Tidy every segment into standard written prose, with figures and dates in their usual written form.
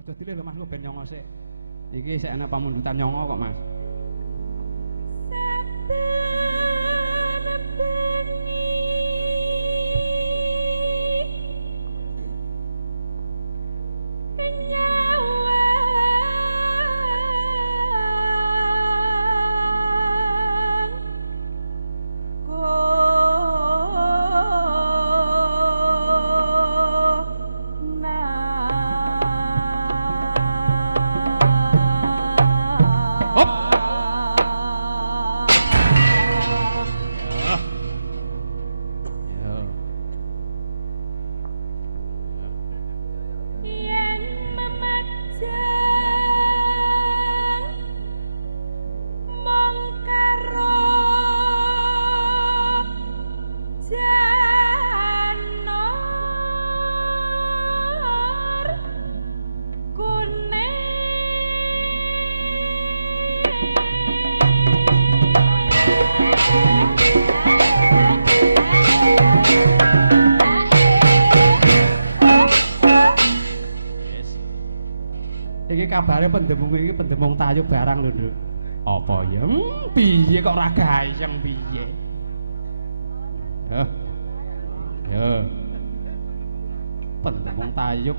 Aja dilih lho Mas, kok ben nyongo sik. Iki sik ana pamundutan nyongo kok Mas. Iki kabare pendemung iki pendemung tayu barang lho, Nduk. Apa ya? Piye kok ra gayeng piye? Yo. Yo. Pendemung tayub.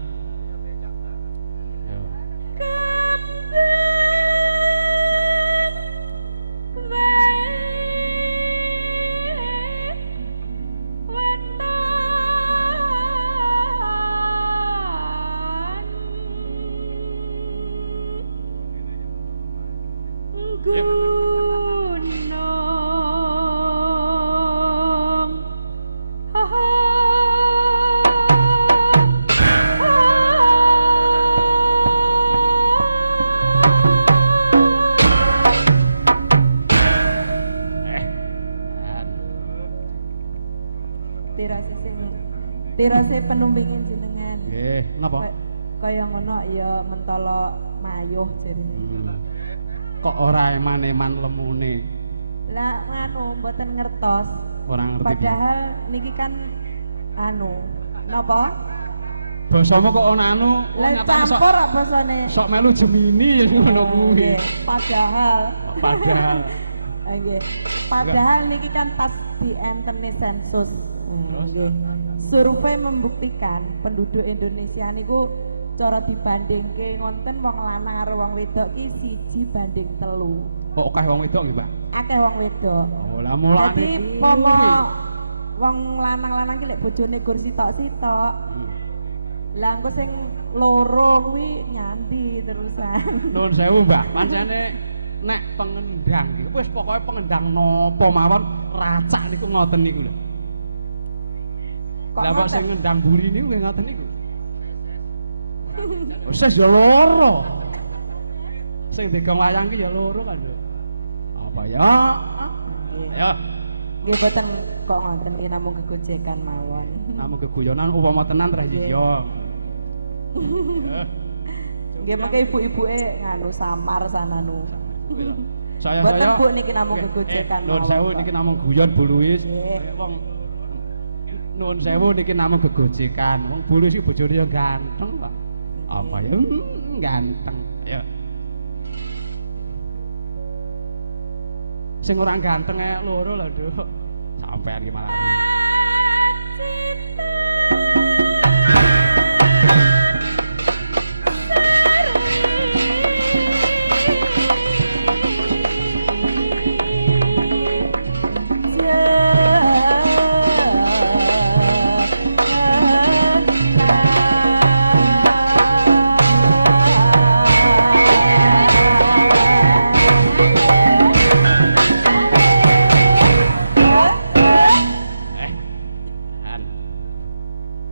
Yo. Tirase penumpingin jenengan. Nggih, napa? Kaya ngono ya mentolo mayuh jarine. Kok ora eman-eman lemune? Lah nganu mboten ngertos. Ora ngerti. Padahal niki kan anu, napa? Basamu kok ana anu, Lah campur apa basane? Sok melu Gemini ya ngono kuwi. Padahal. Nggih. Padahal niki kan tas di entene sensus. Nggih. Survei membuktikan penduduk Indonesia niku cara dibandingke ngonten wong lanang karo wong wedok ki 1:3. Kok akeh wong wedok nggih, Pak? Akeh wong wedok. Oh, lah mulane. Dadi pomo wong lanang-lanang ki lek bojone gur sitok-sitok. Lah engko sing loro kuwi nyanti terusan. Nuwun sewu, Mbak. Pancene nek pengendang iki wis pokoke pengendang napa mawon racak niku ngoten niku lho. Lah kok sing ngendang buri niku nggih ngoten niku. Ses ya loro. Sing digang wayang ki ya loro kan lho. Apa ya? Ya. Nggih boten kok ngoten ki namung gegojekan mawon. Namung geguyonan upama tenan terus ya. Ya. Nggih mengke ibu-ibuke nganu samar sananu. Saya boten Bu niki namung gegojekan mawon. Nuwun sewu niki namung guyon Bu Luis. Wong nuwun sewu niki namung gegojekan. Wong Bu Luis iki bojone ya ganteng, Pak. Apa ya? Ganteng. Ya. Sing ora ganteng ae loro lho, Nduk. Sampean ki malah.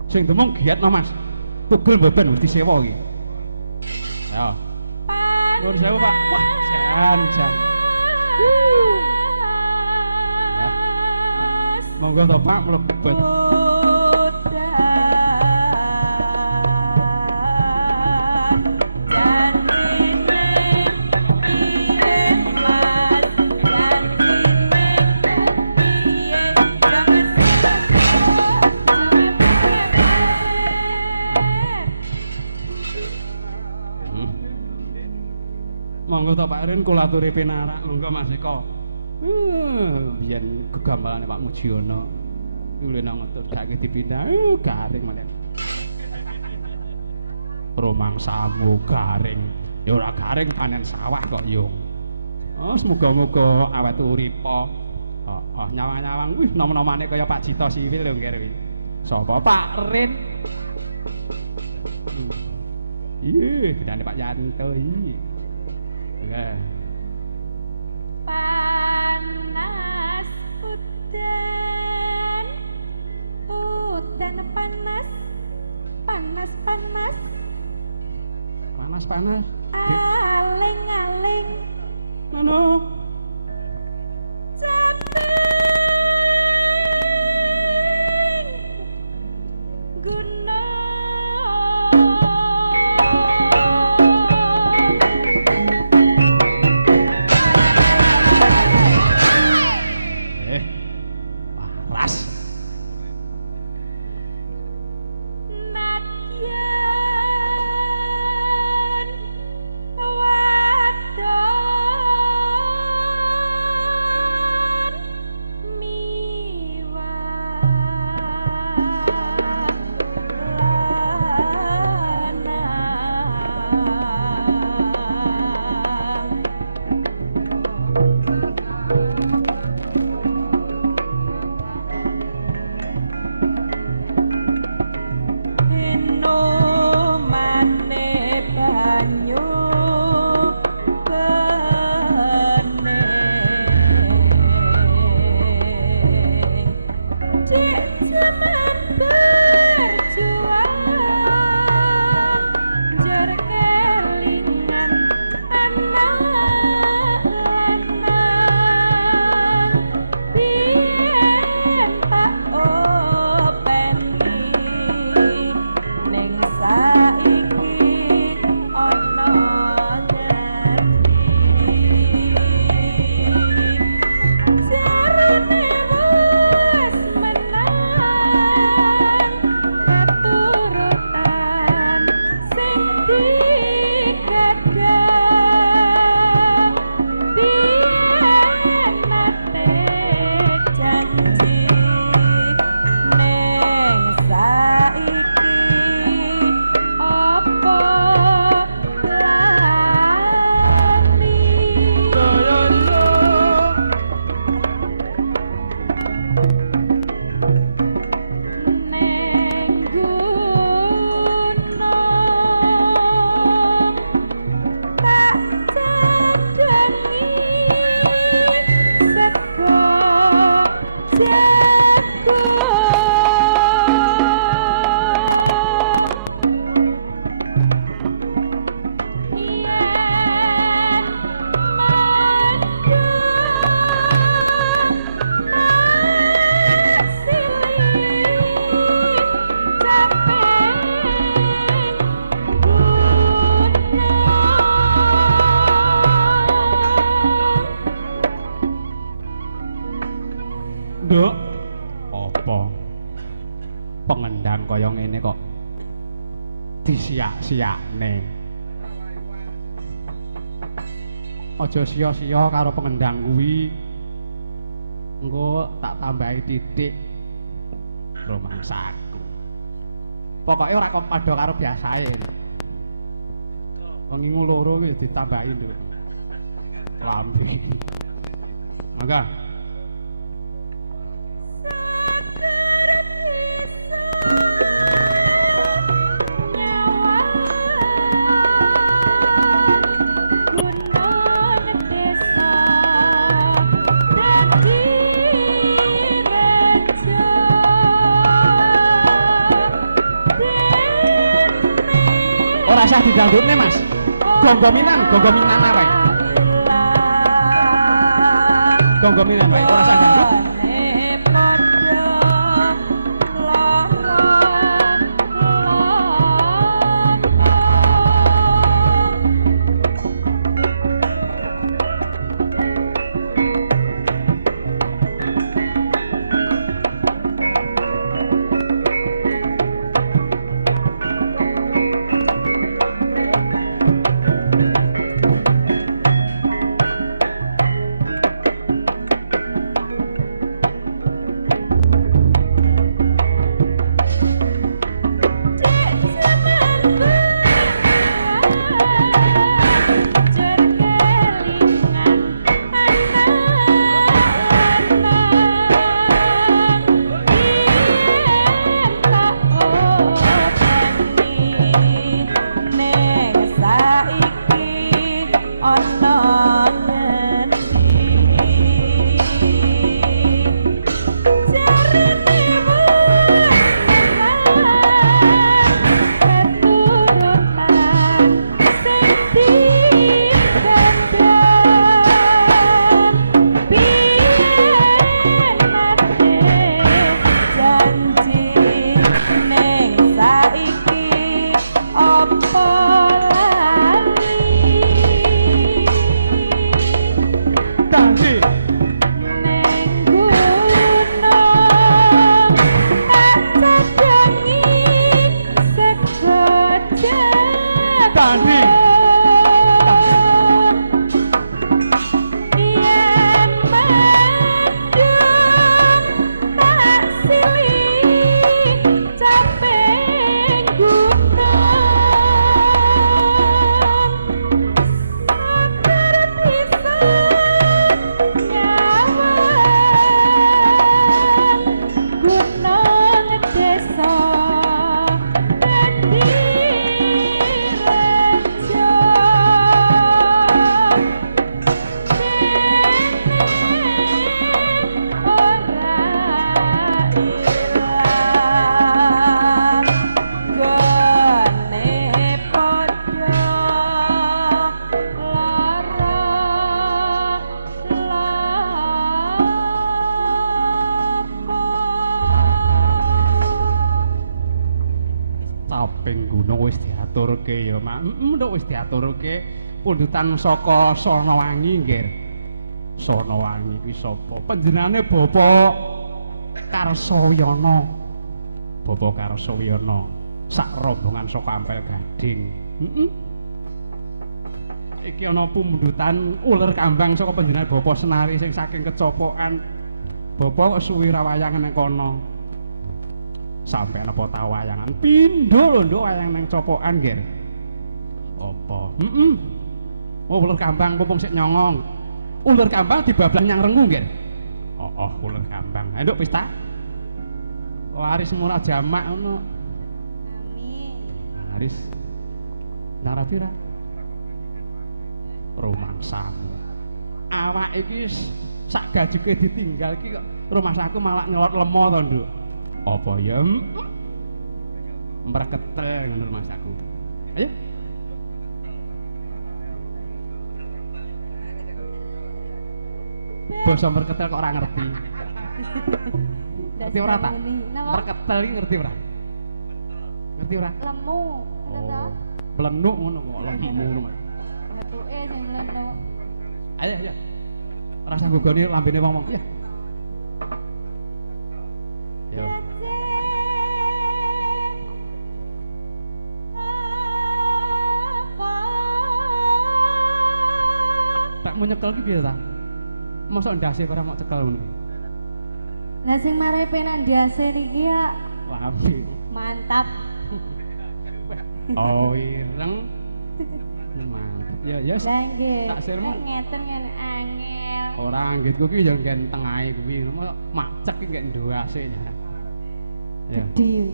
Sing demung giatno Mas. Tugel beban wis disewa iki. Ya. Nuwun sewu Pak. Wah, jan. Ya. Monggo to Pak mlebet. Monggo to Pak Rin kula aturi pinarak. Monggo Mas Eko. Biyen gegambalane Pak Mujiono. Kuwi nang ngetut gak dipindah. Garing meneh. Romangsamu garing. Ya ora garing panen sawah kok yo. Oh, semoga-moga awet uripa. Oh, nyawang-nyawang. Wih, nom-nomane kaya Pak Jito Siwil lho nggih kuwi. Sapa Pak Rin? Ih, gedane Pak Yanto iki. Nggih. Panas udan. Udan panas. Panas. Panas. Aling-aling. Mano. Caping gunung. Paras. Nadyan wadon miwah lanang. Inomane banyu bening Dik jaman berjuang jer kelingan anak lanang biyen tak openi ning saiki ana ngerti jarane wis menang keturutan sing digadang biyen nate janji ning saiki apa lali ning gunung tak jadangi sego jagung yen mendung silih caping gunung. Nduk. Apa? Pengendang kaya ngene kok disiak-siakne. Aja sia-sia karo pengendang kuwi. Engko tak tambahi titik romangsaku. Pokoke ora kok padha karo biasae. Wong ngingu loro kuwi ditambahi nduk. Lambe. Mangga. Seger bisa nyawan gunung desa dadi reja dene Ora usah didangdutne, Mas. Gonggominan ae. Gonggominan wae, ora usah dangdut. Kandi. Saping gunung wis diaturke ya, Mak. Nduk wis diaturke pundutan saka Sonowangi, nggih. Sonowangi kuwi sapa? Panjenengane Bapak Karsoyono. Bapak Karsoyono. Sak rombongan saka Ampel Gading. Iki ana pumundutan uler kambang saka panjenengan Bapak Senari sing saking kecopokan. Bapak suwi ra wayangan nang kono. Sampai apa tahu wayangan pindho lho nduk wayang nang copokan nggih. Apa? Oh uler kambang mumpung sik nyongong. Uler kambang dibablah nyang rengu nggih. Oh uler kambang. Ha nduk wis ta? Laris murah jamak ngono. Amin. Laris. Ndang rapi ra? Rumangsamu. Awak iki sak gajuke ditinggal iki kok rumahsaku malah nyelot lemo to nduk. Apa ya mreketel ngono Mas aku. Ayo. Basa mreketel kok ora ngerti. Ngerti ora ta? Mreketel iki ngerti ora? Ngerti ora? Lemu, ngono ta? Blenuk ngono kok lemu ngono Mas. Batuke sing mlenuk. Ayo ayo. Ora sanggo gone lambene ngomong. Ya. Yo. Tak mau nyekel ki piye ta? Mosok ndase ora mau cekel ngono. Lah sing marai penak ndase niki ya Lambe. mantap. Oh, ireng. Mantap. Ya, ya. Lah nggih. Tak sirmu. Ngeten ngene angel. Ora anggitku ki ya nggen tengahe kuwi. Macek ki nggen ndase ya. Ya. Gede.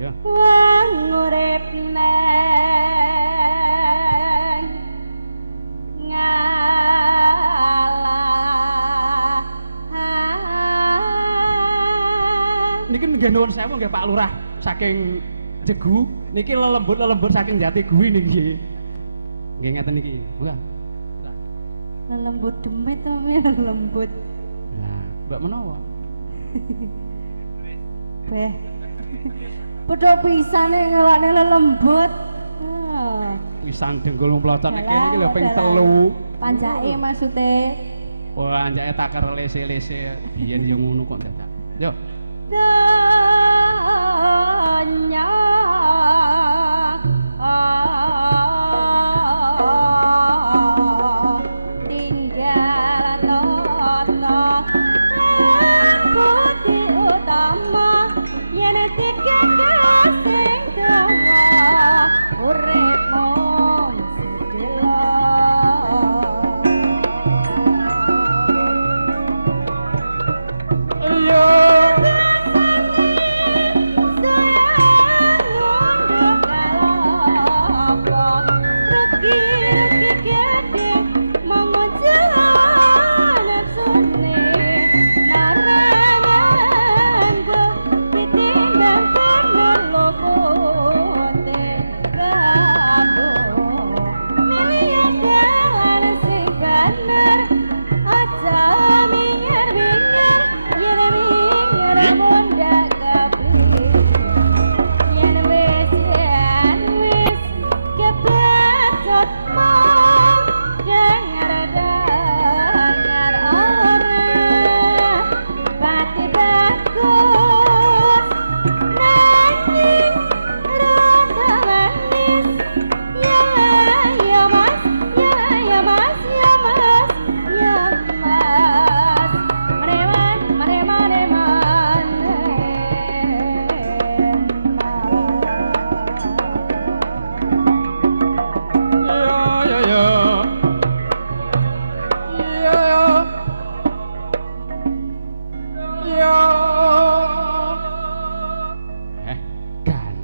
Ya. Wong urip nang ngalah. Niki nggih nuwun sewu nggih Pak Lurah saking Jegu. Niki lelembut saking Jati Guwi niki. Nggih ngeten niki. Mbak. Lelembut demit to lembut. Lah, mbak menawa? Beh. Padha pisane ngelakne lelembut. Pisan dengkul mplocot nek kene iki lho ping 3. Panjake maksude. Wah, anjake taker lese-lese. Biyen ya ngono kok dadak. Yo. Danya tinggal toto lan putih utama yen tiga kasing dawa urip mung sedelo. Ayo.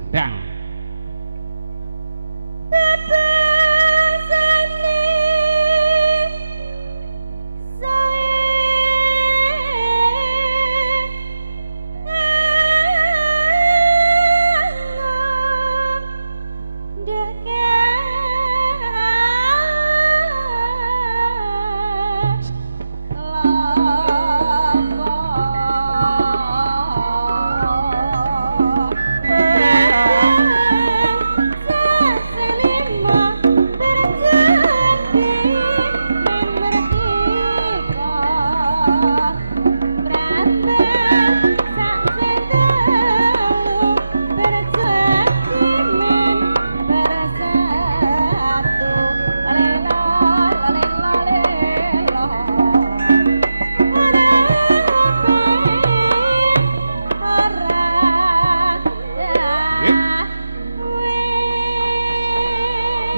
Dang.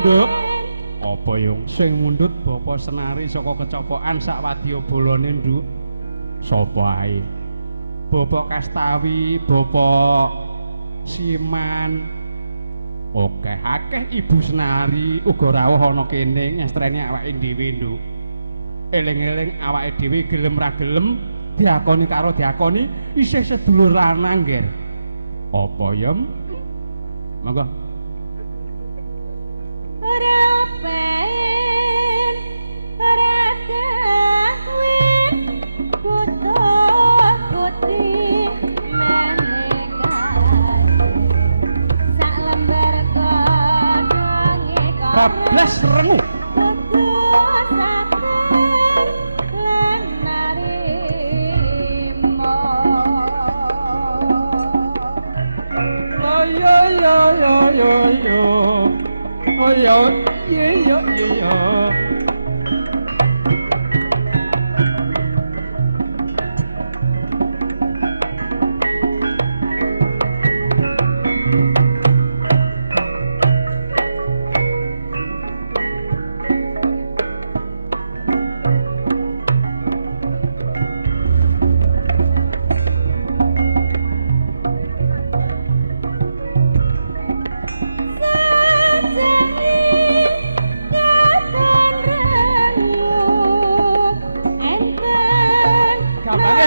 Nduk, apa yung sing mundhut bapa senari saka kecokokan sak wadya bolone nduk? Sapa ae? Bapa Kastawi, bapa Siman. Oke, akeh ibu senari uga rawuh ana kene ngestreni awake dhewe nduk. Eling-eling awake dhewe gelem ra gelem diakoni karo diakoni isih sedulur lanang, Nger. Apa ya? Monggo. Bablas rengu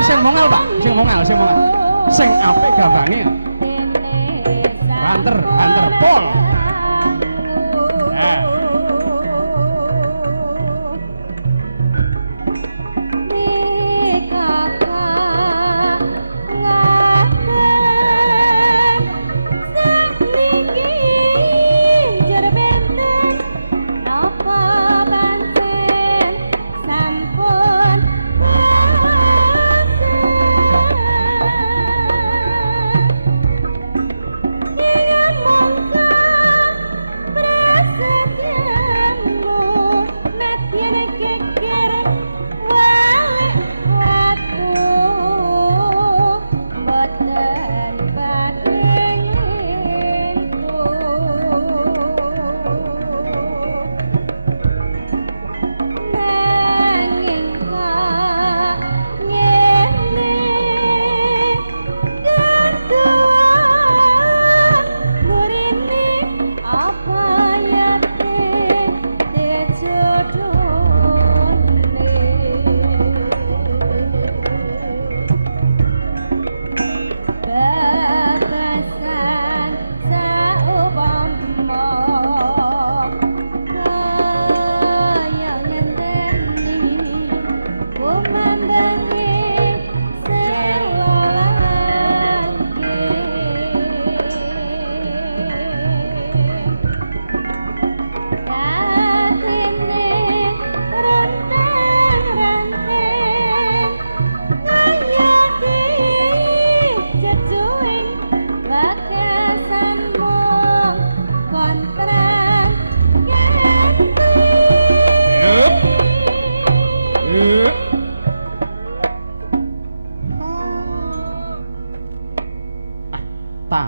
sing mongal, Pak. Sing mongal. Sing apik gambange. Banter pol.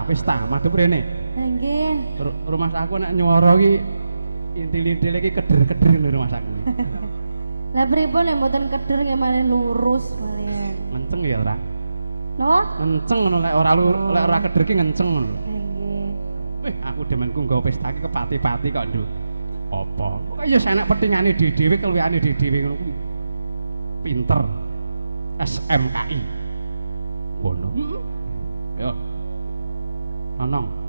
Wis ta, madhep rene. Ha nggih. Rumah saku nek nyuwara iki intil-intil iki keder-keder lho rumah saku. Lah pripun nek mboten keder nggih malah lurus malian. Ngenceng ya ora? Napa? Ngenceng ngono lek ora keder ki ngenceng ngono. Ha nggih. Aku demenku nggawa pesta iki kepati-pati kok, Nduk. Apa? Kok ya enak petingane dhewe keluwihane dhewe ngono kuwi. Pinter. SMKI. Ngono. Yo. Nonong.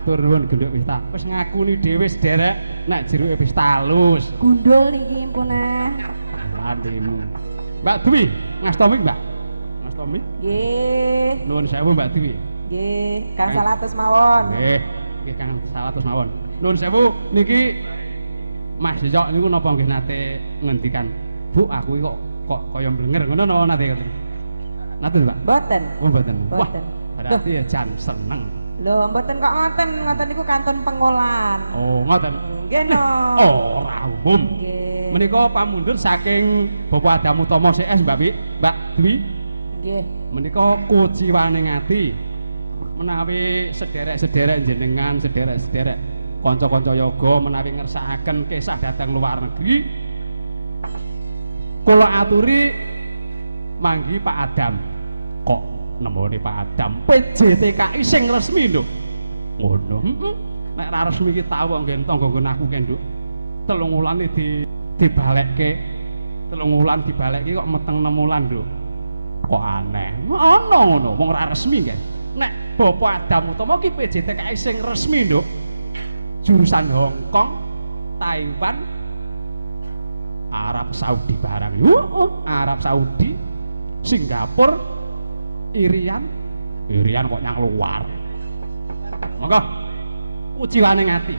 Matur nuwun Genduk wis ngakuni dhewe sederek nek jeruke wis talus. Gundul niki punah. Andimu. Mbak Dwi, ngastomi Mbak? Ngastomi? Nggih. Nuwun sewu Mbak Dwi. Nggih, Kang Salatus mawon. Nggih Kang Salatus mawon. Nuwun sewu niki Mas Jok niku napa nggih nate ngendikan, "Bu, aku iki kok kaya blenger." Ngono napa nate ngoten? Nate, Pak? Mboten. Oh, mboten. Wah, Mboten. berarti ya jan seneng. Lho, mboten kok ngoten niku kantun pengolahan. Oh, ngoten. Nggih no. Ora umum. Nggih. Menika pamundur saking Bapak Adam Utama CS Mbak Dwi. Nggih. Menika kuciwaning ati menawi sederek-sederek jenengan, sederek-sederek kanca-kanca yoga menawi ngersakaken kisah dhateng luar negeri. Kula aturi manggi Pak Adam. Kok nemoni Pak Adam PJTKI sing resmi lho. Ngono. Nek ra resmi iki tau kok nggen tangga nggon aku kek, Nduk. 3 wulan dibalekke. 3 wulan dibalekke kok meteng 6 wulan, Nduk. Kok aneh. Ana ngono, wong ra resmi nggih. Nek Bapak Adam Utama ki PJTKI sing resmi, Nduk. Jurusan Hong Kong, Taiwan, Arab Saudi barang. Arab Saudi, Singapura, Irian kok nyang luar. Monggo kuciwane ngati.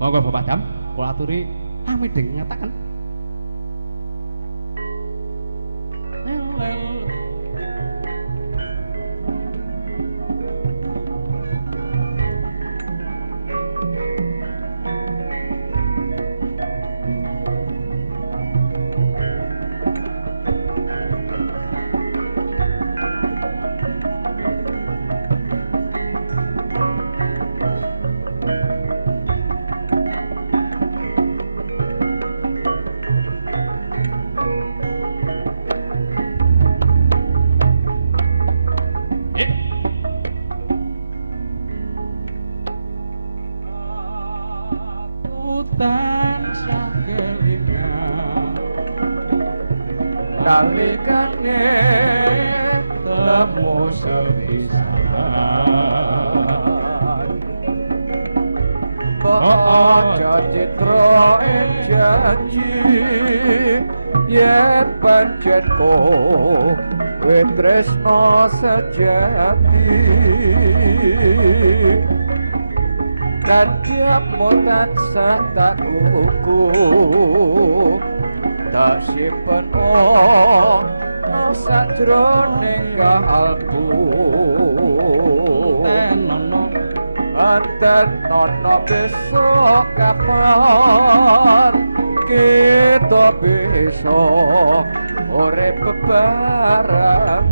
Monggo Bapak Dam, kula aturi amideng ngataken. Tansah kelingan nalikane temu sepisanan aja citra janji yen pancen kowe tresno sejati kancamu tansah tak kuku tak simpen no sajroning kalbu anten nono besok kapan kita bisa urip bebarengan.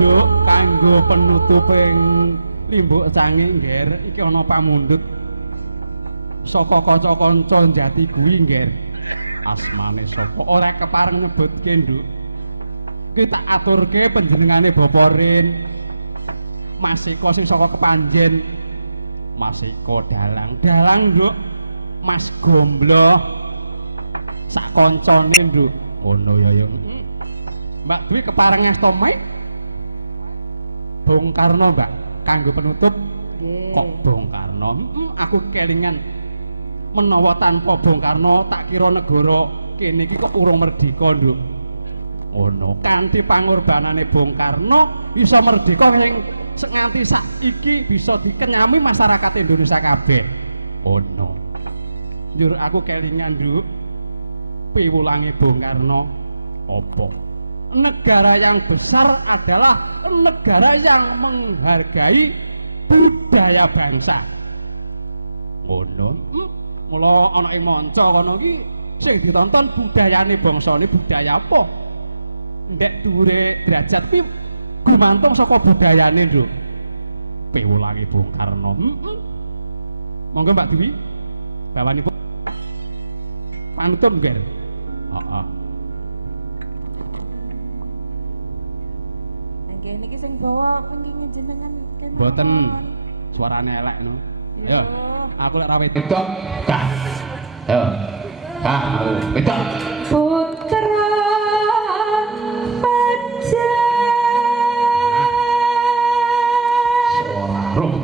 Nduk kanggo penutuping Limbuk Canggih ngger iki ana pamundhut saka kanca-kanca Jati kuwi ngger. Asmane sapa ora kepareng nyebutke, Nduk. Ki tak aturke panjenengane Bapak Rin. Mas Eko sing saka Kepanjen. Mas Eko dalang Nduk. Mas Gomblo sak koncone Nduk. Ngono ya. Mbak Dwi kepareng ngesta mic. Bung Karno, Mbak, kanggo penutup. Nggih. Kok Bung Karno? Aku kelingan menawa tanpa Bung Karno tak kira negara kene iki kok urung merdeka, Nduk. Ngono. Kanthi pangorbanane Bung Karno iso merdeka sing nganti saiki bisa dikenyami masyarakat Indonesia kabeh. Ngono. Njur aku kelingan, Nduk. Piwulange Bung Karno apa? Negara yang besar adalah negara yang menghargai budaya bangsa. Ngono. Mula ana ing manca kono iki sing ditonton budayane bangsane budaya apa? Ndek dhuwure derajat kuwi gumantung saka budayane, Nduk. Piwulange Bung Karno. Monggo Mbak Dwi. Bawanipun panutup nggih. Heeh. Nggih niki sing bawa pengkinge jenengan kemawon. Mboten suarane elek no. Ayo. Aku lek ra wedok. Kak. Ayo. Kak, wedok. Putra Pajar. Suara.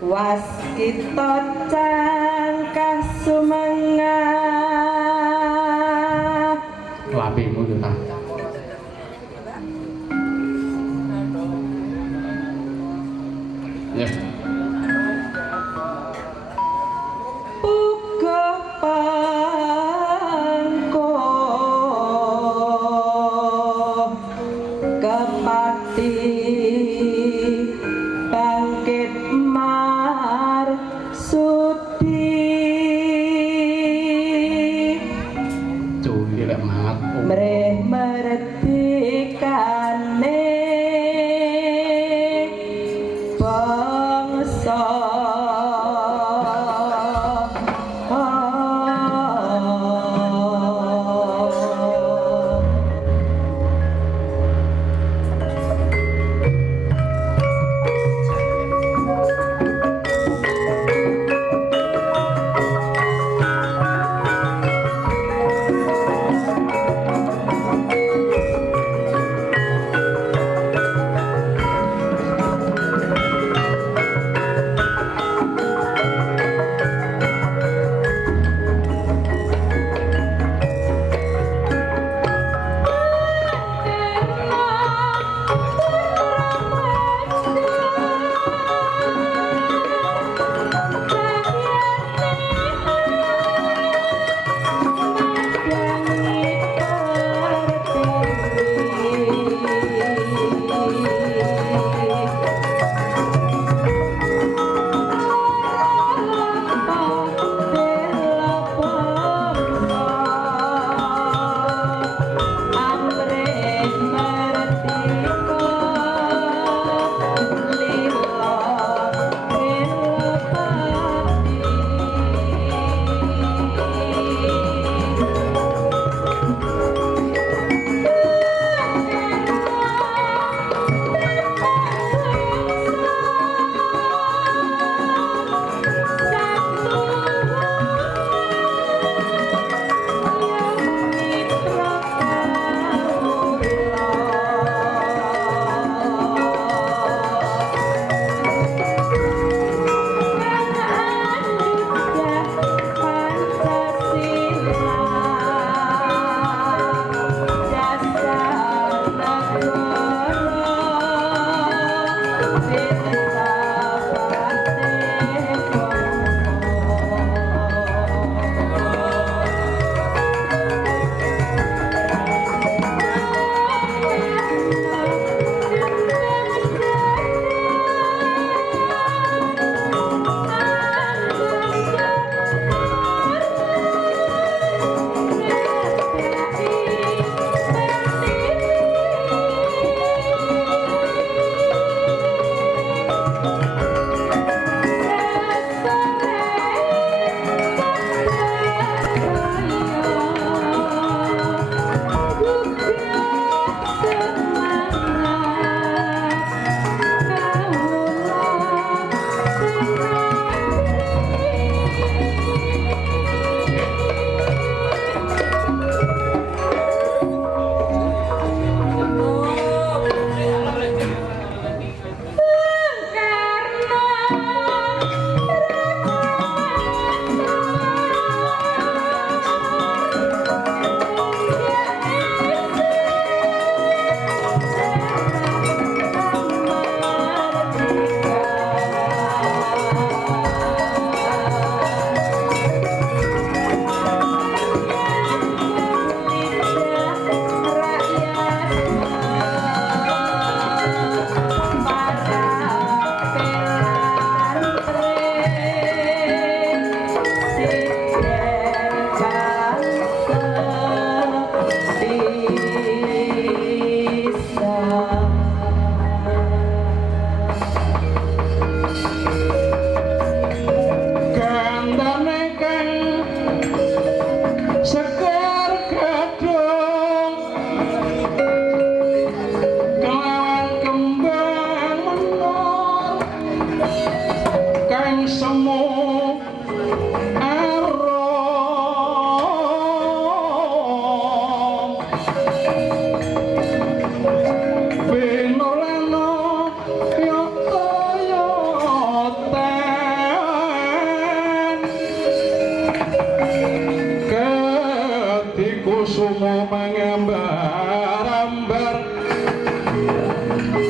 Waskita cangkah sumengat Lampimu yo ta. Ya. uga pangko kemati bangkit marsudi Culi lek mat. mreh merdekane bangsa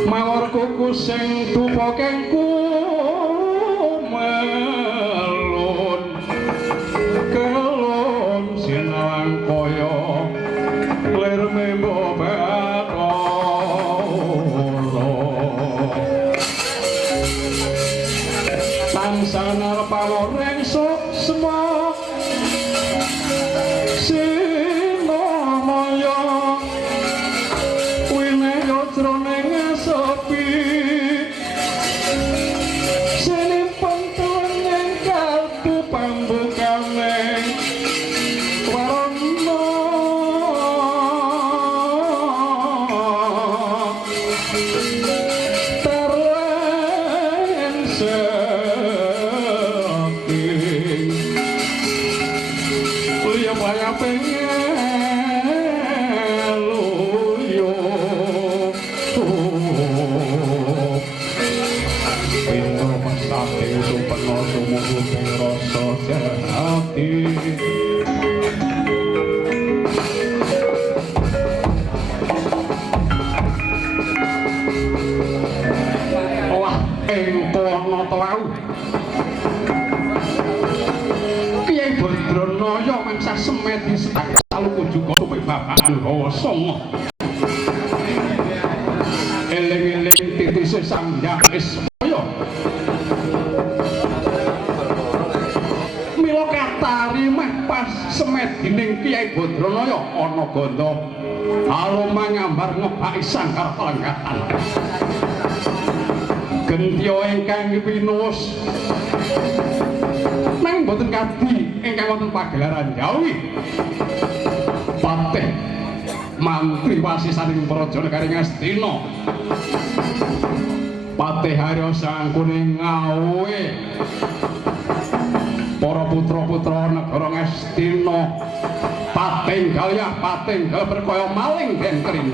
mawar kuku sing tuwa kengku melun kelon sinang kaya lir membo bato tansah nalpawureng suksma sinomaya wineyo jroning sepi sinimpen tuwing kalbu pambukane warna tereng sepi liya baya pengen luyo ino masake supeno sumuhu rasa hati wah kono to wau Kyai Badranaya mengsah semedi salu juga tuwe babakan hawa songo eling-eling titise Sang Hyang Ismaya mila katari meh pas semedining Kyai Badranaya ana gandha alumang ngambar ngebaki sangkar lenggatan gentya ingkang pinuwus nang boten kadhi ingkang wonten pagelaran jawi patih mantri wasisaning praja negari Ngastina patih Harya Sang Kuning Ngawe para putra-putra negara Ngastina pating galyah pating berkaya maling gentring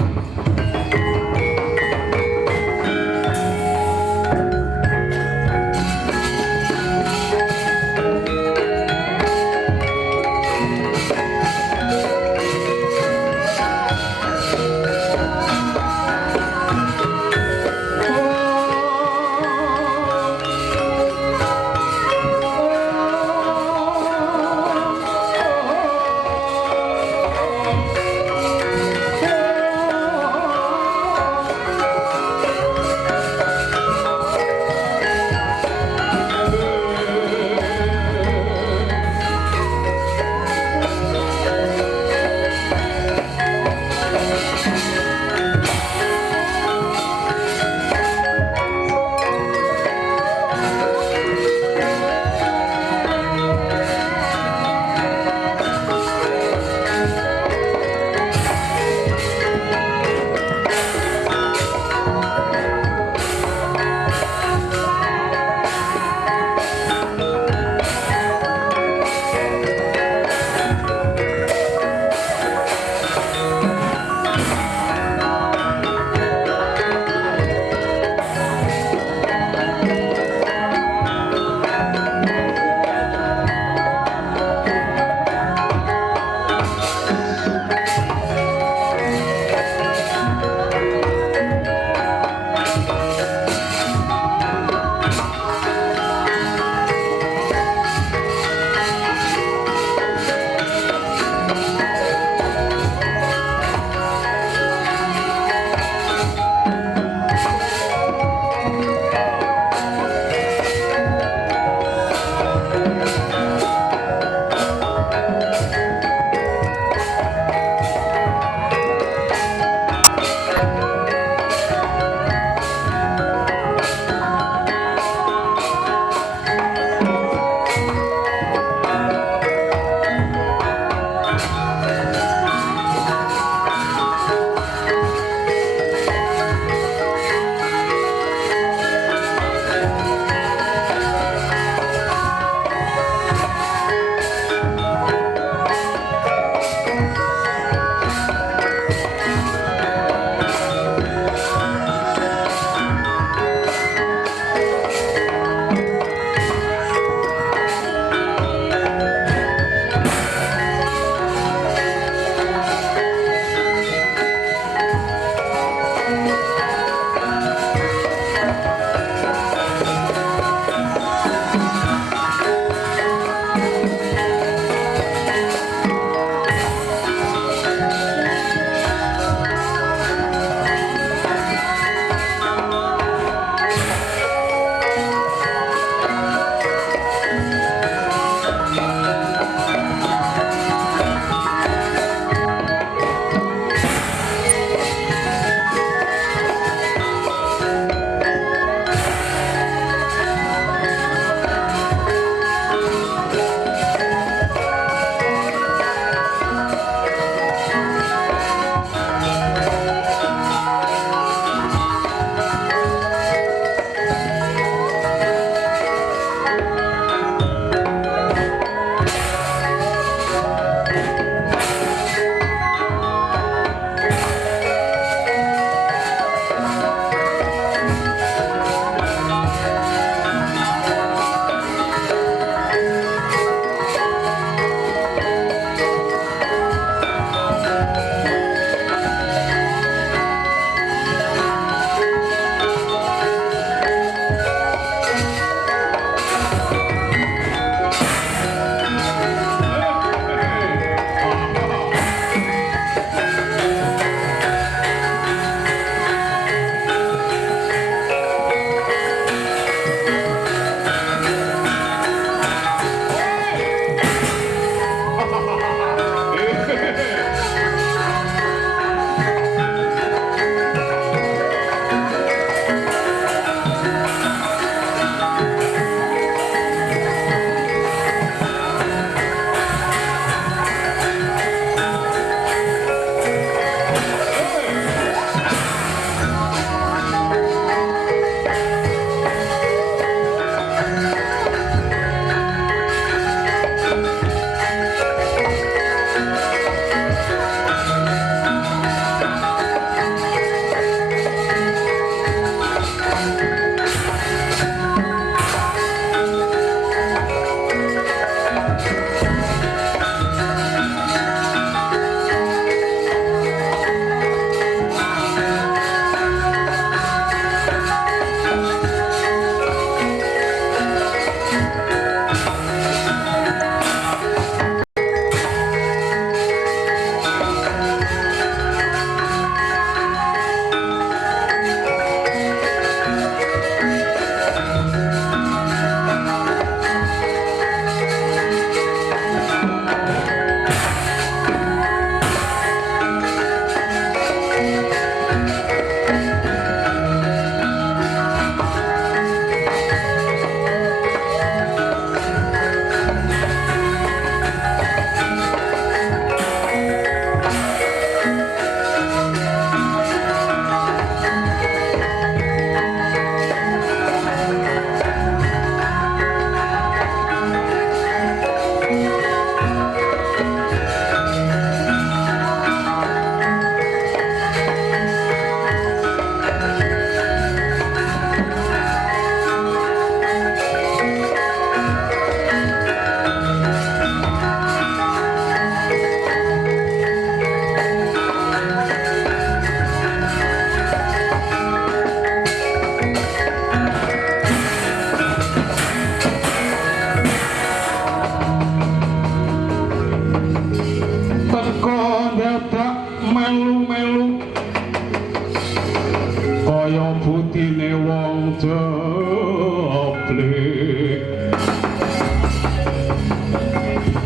budine wong jeblik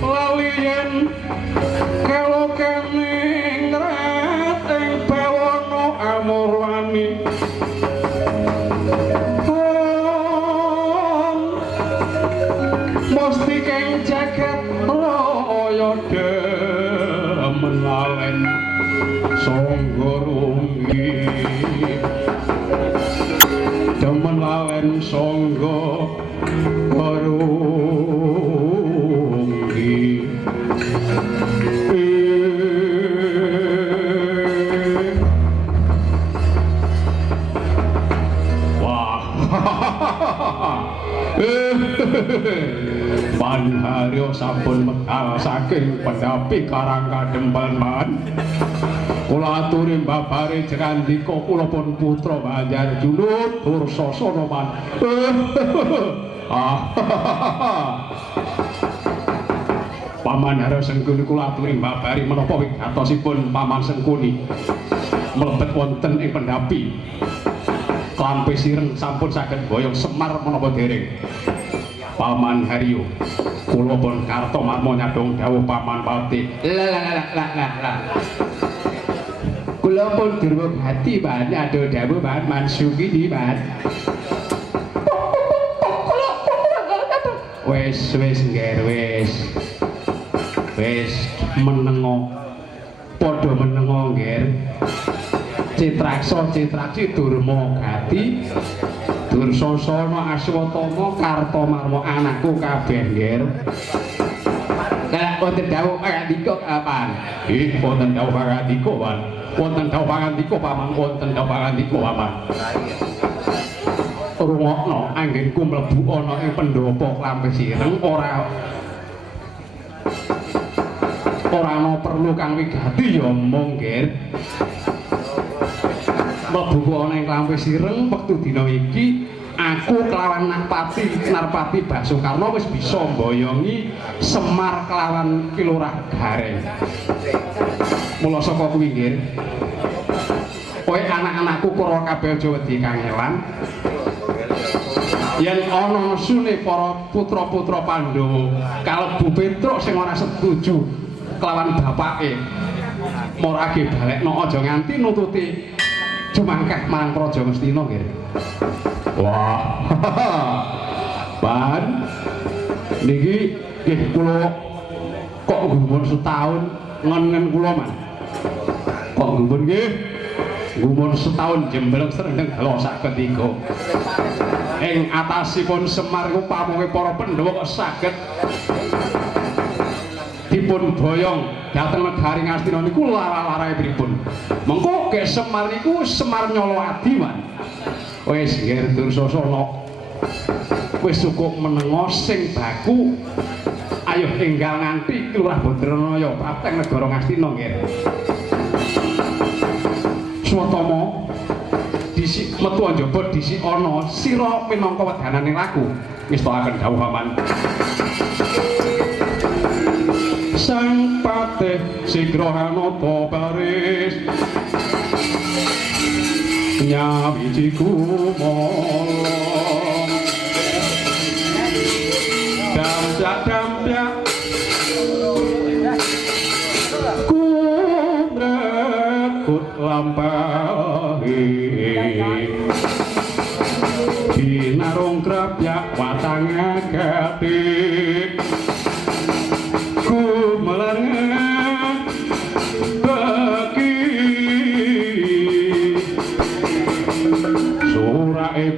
lali yen kelo kening reteng bawana amurwani mesti keng jagat raya demen lalen sangga rungi demen lalen sangga rungi wah Panharyo sampun mekal saking pendapi Karang Kadempan. Kula aturi mbabare jerandika kula pun putra Banjar Junut Dursasana man. Paman Haryo Sengkuni kula aturi mbabari menapa wigatosipun Paman Sengkuni mlebet wonten ing pendapi. Klampe sireng sampun saged boyong Semar menapa dereng. Paman Haryo kula pun karto marmo nyadong dawuh Paman Pati. Lah. Kula pun durung hati ban ado dawuh ban mansuki di ban. Wes ngger wes menengo padha menengo ngger. Citraksa citraksi Durma Gati Dursasana Aswatama Kartomarma anakku kabeh nggih. Lah wonten dawuh pangandika kapan? Nggih wonten dawuh pangandika, Pak. Wonten dawuh pangandika, Paman, wonten dawuh pangandika, Paman. Rungokno anggenku mlebu ana ing pendopo Klampe Sireng ora ana perlu kang wigati ya mung nggih. Mlebu ana ing Klampe Sireng wektu dina iki aku kelawan Narpati Basukarna wis bisa mboyongi Semar kelawan Kilurah Gareng. Mula saka kuwi nggih. Kowe anak-anakku kula kabeh aja wedi kangelan. Yen ana nesune para putra-putra Pandhawa kalebu Petruk sing ora setuju kelawan bapake, morage balekno aja nganti nututi jumangkeh marang Praja Ngastina nggih. Wah. Pan niki nggih kula kok gumun setahun ngen kula man. Kok gumun nggih? Gumun setahun jembleng srendeng dawa sak ketiga. Ing atasipun Semar ku pamuke para Pandhawa saged dipun boyong dhateng negari Ngastina niku lara-larae pripun. Mengko ge Semar niku Semar Nyolowadi man. Wis nggih Dursasana. Wis cukup menengo sing baku. Ayo tinggal nganti Kilurah Badranaya prateng negara Ngastina nggih. Swatama disik metu njaba disik ana sira minangka wedananing laku. Wis takaken dawuh Paman. Sang patih sigra hanapa baris nyawiji kumala dampak kundrekut lampahi binarung krapyak watangnya ketik kumelangan bagi surae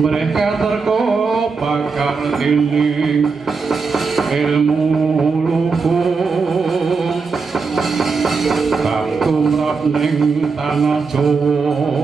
Mereka terkopakan ini ilmu luhur kang tumrap ning tanah Jawa